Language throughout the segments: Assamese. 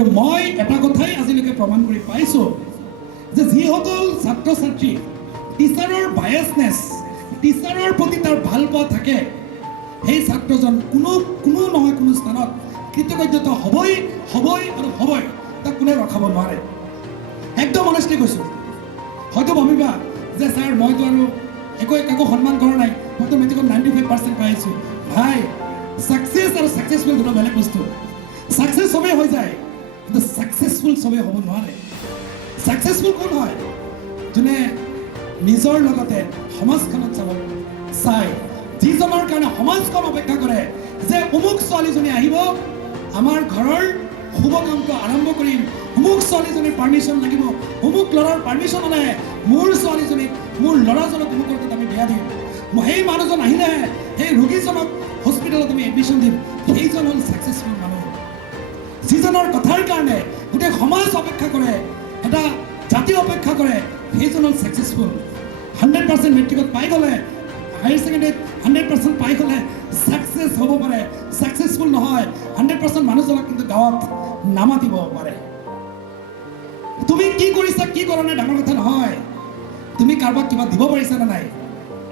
আৰু মই এটা কথাই আজিলৈকে প্ৰমাণ কৰি পাইছোঁ যে যিসকল ছাত্ৰ ছাত্ৰী টিচাৰৰ বায়াছনেছ, টিচাৰৰ প্ৰতি তাৰ ভাল পোৱা থাকে, সেই ছাত্ৰজন কোনো নহয় কোনো স্থানত কৃতকাৰ্যত হ'বই আৰু হ'বই, তাক কোনে ৰখাব নোৱাৰে। একদম অনেষ্টলি কৈছোঁ। হয়তো ভাবিবা যে ছাৰ মইতো আৰু একো সন্মান কৰা নাই, মইতো মেট্ৰিকত 95% পাই আহিছোঁ। ভাই, ছাকচেছ আৰু ছাকচেছফুল দুটা বেলেগ বস্তু। ছাকচেছ চবেই হৈ যায়, কিন্তু ছাকচেছফুল চবেই হ'ব নোৱাৰে। ছাকচেছফুল কোন হয়? যোনে নিজৰ লগতে সমাজখনত চাই, যিজনৰ কাৰণে সমাজখন অপেক্ষা কৰে যে অমুক ছোৱালীজনী আহিব, আমাৰ ঘৰৰ শুভ কামটো আৰম্ভ কৰিম, অমুক ছোৱালীজনীৰ পাৰ্মিশ্যন লাগিব, অমুক ল'ৰাৰ পাৰ্মিশ্যন হ'লে মোৰ ছোৱালীজনীক, মোৰ ল'ৰাজনক অমুকৰ তাত আমি বিয়া দিম, সেই মানুহজন আহিলেহে সেই ৰোগীজনক হস্পিটেলত আমি এডমিশ্যন দিম। সেইজন হ'ল ছাকচেছফুল মানুহ। যিজনৰ কথাৰ কাৰণে গোটেই সমাজ অপেক্ষা কৰে, এটা জাতি অপেক্ষা কৰে, সেইজন হ'ল ছাকচেছফুল। 100% মেট্ৰিকত পাই গ'লে, হায়াৰ ছেকেণ্ডেৰীত 100% পাই গ'লে ছাকচেছ হ'ব পাৰে, ছাকচেছফুল নহয়। 100% মানুহজনক কিন্তু গাঁৱত নামাতিব পাৰে। তুমি কি কৰিছা, কি কৰা নাই ডাঙৰ কথা নহয়, তুমি কাৰোবাক কিবা দিব পাৰিছা নে নাই,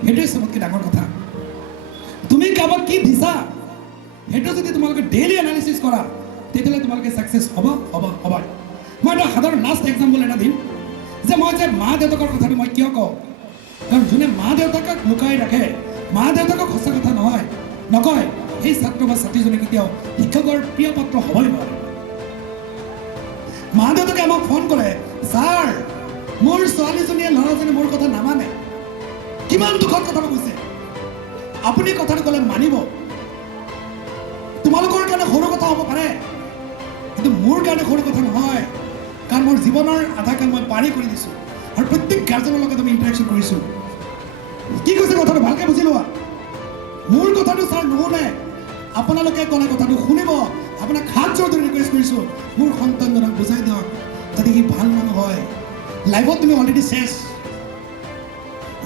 সেইটোৱে চবতকৈ ডাঙৰ কথা। তুমি কাৰোবাক কি দিছা, সেইটো যদি তোমালোকে ডেইলি এনালিচিছ কৰা, তেতিয়াহ'লে তোমালোকে ছাকচেছ হ'ব। মই এটা সাধাৰণ লাষ্ট এক্সাম্পল এটা দিম যে মই যে মা দেউতাকৰ কথাটো মই কিয় কওঁ, কাৰণ যোনে মা দেউতাকক লুকাই ৰাখে, মা দেউতাকক সঁচা কথা নকয়, সেই ছাত্ৰ বা ছাত্ৰীজনে কেতিয়াও শিক্ষকৰ প্ৰিয় পাত্ৰ হ'বই নোৱাৰে। মা দেউতাকে আমাক ফোন কৰে, ছাৰ মোৰ ছোৱালীজনীয়ে ল'ৰাজনে মোৰ কথা নামানে। কিমান দুখত কথাটো কৈছে। আপুনি কথাটো ক'লে মানিব, তোমালোকৰ কাৰণে সৰু কথা হ'ব পাৰে, কিন্তু মোৰ কাৰণে সৰু কথা নহয়, কাৰণ মোৰ জীৱনৰ আধা কাল মই পাৰি কৰি দিছোঁ আৰু প্ৰত্যেক গাৰ্জেনৰ লগত আমি ইণ্টাৰেকশ্যন কৰিছোঁ। কি কৈছে কথাটো ভালকৈ বুজি লোৱা। মোৰ কথাটো ছাৰ নুশুনে, আপোনালোকে ক'লে কথাটো শুনিব। আপোনাক হাত জোৰ ধৰি ৰিকুৱেষ্ট কৰিছোঁ, মোৰ সন্তানজনক বুজাই দিয়ক যাতে সি ভাল মানুহ হয়। লাইফত তুমি অলৰেডি চেছ।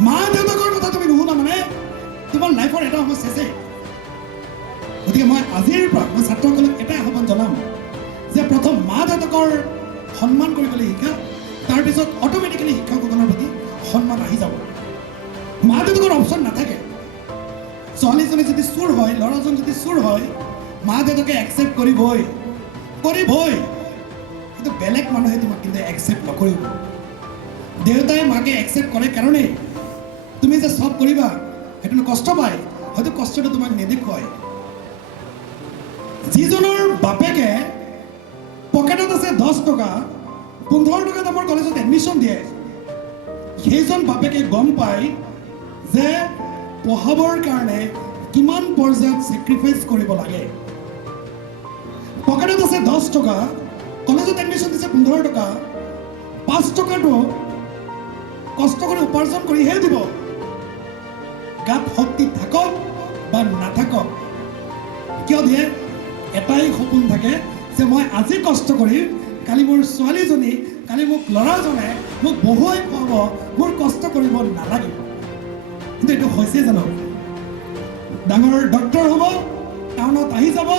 মা দেউতাকৰ কথা তুমি নুশুনা মানে তোমাৰ লাইফৰ এটা সময় চেছে। গতিকে মই আজিৰ পৰা মই ছাত্ৰসকলক এটাই আহ্বান জনাম যে প্ৰথম মা দেউতাকৰ সন্মান কৰিবলৈ শিকা, তাৰপিছত অট'মেটিকেলি শিক্ষকসকলৰ প্ৰতি সন্মান আহি যাব। মা দেউতাকৰ অপশ্যন নাথাকে। ছোৱালীজনী যদি চোৰ হয়, ল'ৰাজন যদি চোৰ হয়, মা দেউতাকে একচেপ্ট কৰিবই, কিন্তু বেলেগ মানুহে তোমাক কিন্তু একচেপ্ট নকৰিব। দেউতাই মাকে একচেপ্ট কৰে কাৰণেই তুমি যে চব কৰিবা, সেইটো কষ্ট পায়, হয়তো কষ্টটো তোমাক নেদেখুৱায়। যিজনৰ বাপেকে পকেটত আছে 10 টকা, 15 টকা দামৰ কলেজত এডমিশ্যন দিয়ে, সেইজন বাপেকে গম পায় যে পঢ়াবৰ কাৰণে কিমান পৰ্যায়ত ছেক্ৰিফাইচ কৰিব লাগে। পকেটত আছে 10 টকা, কলেজত এডমিশ্যন দিছে 15 টকা, 5 টকাটো কষ্ট কৰি উপাৰ্জন কৰিহে দিব। গাত শক্তি থাকক বা নাথাকক, কিয় দিয়ে? এটাই সপোন থাকে যে মই আজি কষ্ট কৰিম, কালি মোৰ ছোৱালীজনী, কালি মোক ল'ৰাজনে মোক বহুৱাই খুৱাব, মোৰ কষ্ট কৰিব নালাগিব। কিন্তু এইটো হৈছে জানো? ডাঙৰ ডক্টৰ হ'ব, টাউনত আহি যাব,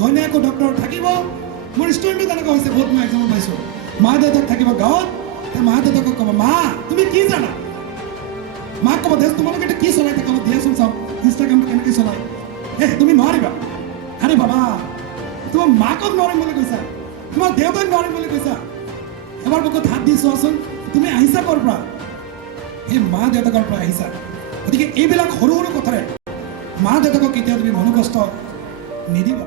ঘৈণীয়েকো ডক্টৰ থাকিব। মোৰ ষ্টুডেণ্টো তেনেকুৱা হৈছে, বহুত মই এক্সাম্পল পাইছোঁ। মা দেউতাক থাকিব গাঁৱত, মা দেউতাকক ক'ব, মা তুমি কি জানা? মাক ক'ব, দেশ তোমালোকে কি চলাই থাকা, দিয়াচোন চাওক ইনষ্টাগ্ৰামটো কেনেকৈ চলাই। তুমি নোৱাৰিবা। আৰে বাবা, তোমাৰ মাকক নোৱাৰিম বুলি কৈছা, তোমাৰ দেউতাক নোৱাৰিম বুলি কৈছা, এবাৰ বুকুত হাত দি চোৱাচোন, তুমি আহিছা ক'ৰ পৰা? সেই মা দেউতাকৰ পৰা আহিছা। গতিকে এইবিলাক সৰু সৰু কথাৰে মা দেউতাকক কেতিয়াও তুমি মনোকষ্ট নিদিবা।